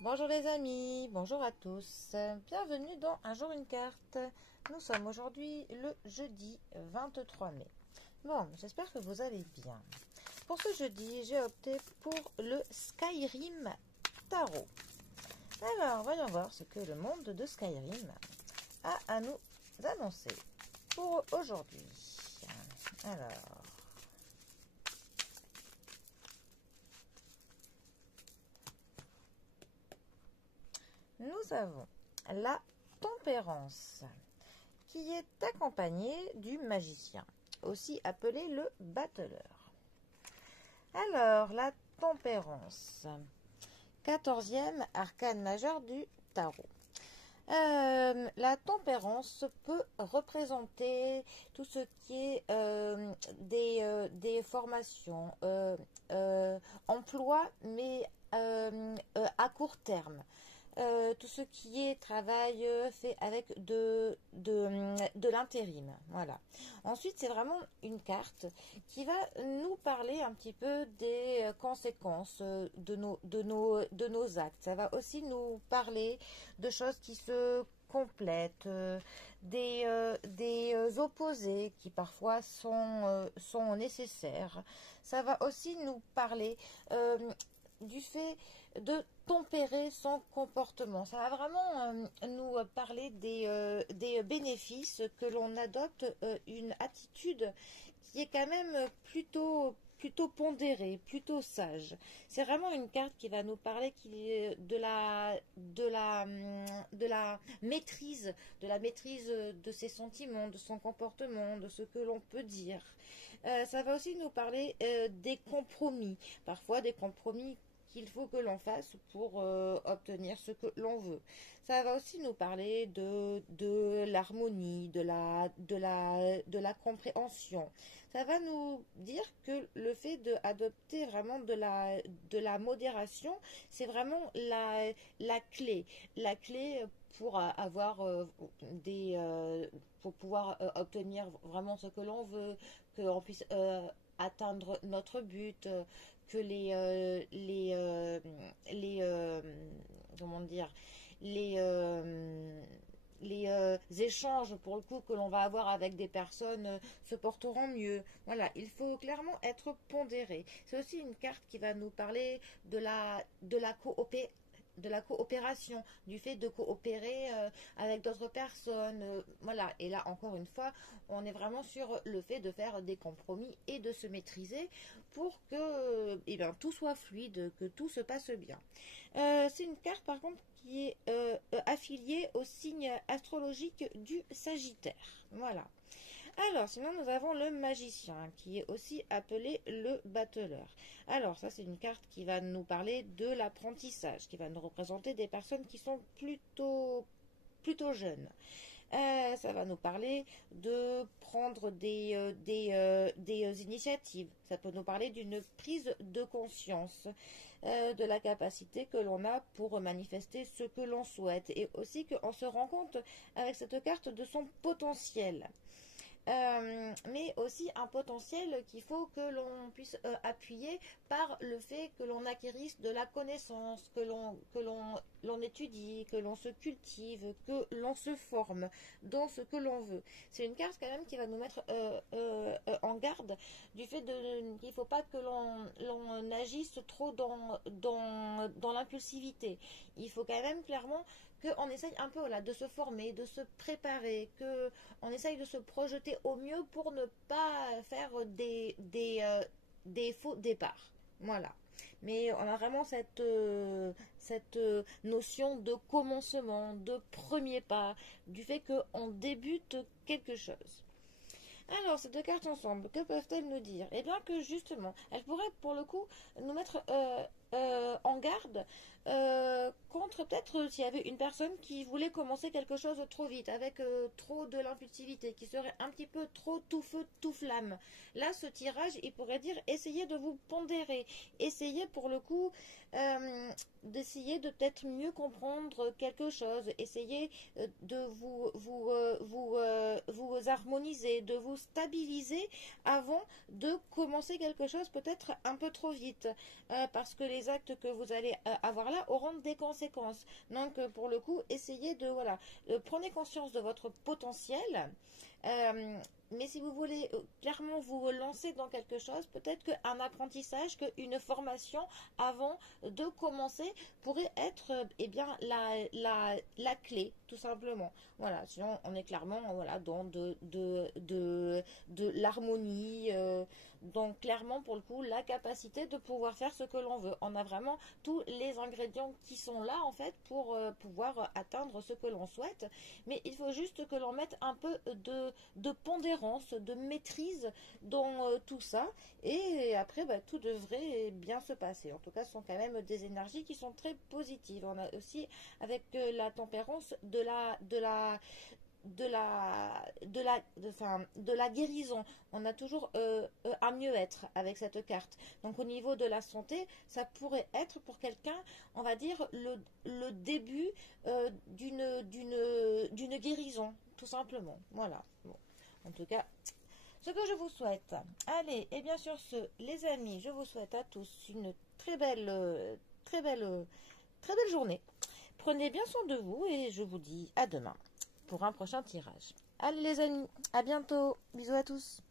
Bonjour les amis, bonjour à tous. Bienvenue dans Un jour une carte. Nous sommes aujourd'hui le jeudi 23 mai. Bon, j'espère que vous allez bien. Pour ce jeudi, j'ai opté pour le Skyrim Tarot. Alors, voyons voir ce que le monde de Skyrim a à nous annoncer pour aujourd'hui. Alors, nous avons la tempérance qui est accompagnée du magicien, aussi appelé le battleur. Alors, la tempérance, 14e arcane majeur du tarot. La tempérance peut représenter tout ce qui est des formations, emploi, mais à court terme. Tout ce qui est travail fait avec de l'intérim. Voilà. Ensuite, c'est vraiment une carte qui va nous parler un petit peu des conséquences de nos actes. Ça va aussi nous parler de choses qui se complètent, des opposés qui parfois sont nécessaires. Ça va aussi nous parler du fait de tempérer son comportement. Ça va vraiment nous parler des bénéfices que l'on adopte une attitude qui est quand même plutôt pondérée, plutôt sage. C'est vraiment une carte qui va nous parler de la maîtrise de ses sentiments, de son comportement, de ce que l'on peut dire. Ça va aussi nous parler des compromis, parfois des compromis qu'il faut que l'on fasse pour obtenir ce que l'on veut. Ça va aussi nous parler de l'harmonie, de la compréhension. Ça va nous dire que le fait d'adopter vraiment de la modération, c'est vraiment la clé. La clé pour avoir pour pouvoir obtenir vraiment ce que l'on veut, qu'on puisse atteindre notre but, que comment dire, les échanges pour le coup que l'on va avoir avec des personnes se porteront mieux. Voilà, il faut clairement être pondéré. C'est aussi une carte qui va nous parler de la coopération, du fait de coopérer avec d'autres personnes. Voilà, et là encore une fois, on est vraiment sur le fait de faire des compromis et de se maîtriser pour que tout soit fluide, que tout se passe bien. C'est une carte par contre qui est affiliée au signe astrologique du Sagittaire. Voilà. Alors, sinon, nous avons le magicien, qui est aussi appelé le battleur. Alors, ça, c'est une carte qui va nous parler de l'apprentissage, qui va nous représenter des personnes qui sont plutôt jeunes. Ça va nous parler de prendre des initiatives. Ça peut nous parler d'une prise de conscience, de la capacité que l'on a pour manifester ce que l'on souhaite. Et aussi qu'on se rend compte avec cette carte de son potentiel. Mais aussi un potentiel qu'il faut que l'on puisse appuyer par le fait que l'on acquérisse de la connaissance, l'on étudie, que l'on se cultive, que l'on se forme dans ce que l'on veut. C'est une carte quand même qui va nous mettre en garde du fait qu'il ne faut pas que l'on agisse trop dans l'impulsivité. Il faut quand même clairement qu'on essaye un peu de se former, de se préparer, qu'on essaye de se projeter au mieux pour ne pas faire des faux départs. Voilà. Mais on a vraiment cette notion de commencement, de premier pas, du fait qu'on débute quelque chose. Alors, ces deux cartes ensemble, que peuvent-elles nous dire? Eh bien que justement, elles pourraient pour le coup nous mettre en garde contre peut-être s'il y avait une personne qui voulait commencer quelque chose trop vite, avec trop de l'impulsivité, qui serait un petit peu trop tout feu, tout flamme. Là, ce tirage, il pourrait dire essayez de vous pondérer, essayez pour le coup d'essayer de peut-être mieux comprendre quelque chose, essayer de vous harmoniser, de vous stabiliser avant de commencer quelque chose peut-être un peu trop vite, parce que les actes que vous allez avoir là auront des conséquences. Donc pour le coup, essayez de, voilà, prenez conscience de votre potentiel. Euh, mais si vous voulez clairement vous lancer dans quelque chose, peut-être qu'un apprentissage, qu'une formation avant de commencer pourrait être eh bien, la clé, tout simplement. Voilà, sinon on est clairement voilà, dans de l'harmonie. Donc clairement, pour le coup, la capacité de pouvoir faire ce que l'on veut. On a vraiment tous les ingrédients qui sont là, en fait, pour pouvoir atteindre ce que l'on souhaite. Mais il faut juste que l'on mette un peu de pondérance, de maîtrise dans tout ça. Et après, bah, tout devrait bien se passer. En tout cas, ce sont quand même des énergies qui sont très positives. On a aussi, avec la tempérance, de la guérison. On a toujours un mieux-être avec cette carte. Donc au niveau de la santé, ça pourrait être pour quelqu'un, on va dire, le début d'une guérison, tout simplement. Voilà. Bon. En tout cas, ce que je vous souhaite. Allez, et bien sûr ce, les amis, je vous souhaite à tous une très belle, très belle journée. Prenez bien soin de vous et je vous dis à demain pour un prochain tirage. Allez les amis, à bientôt. Bisous à tous.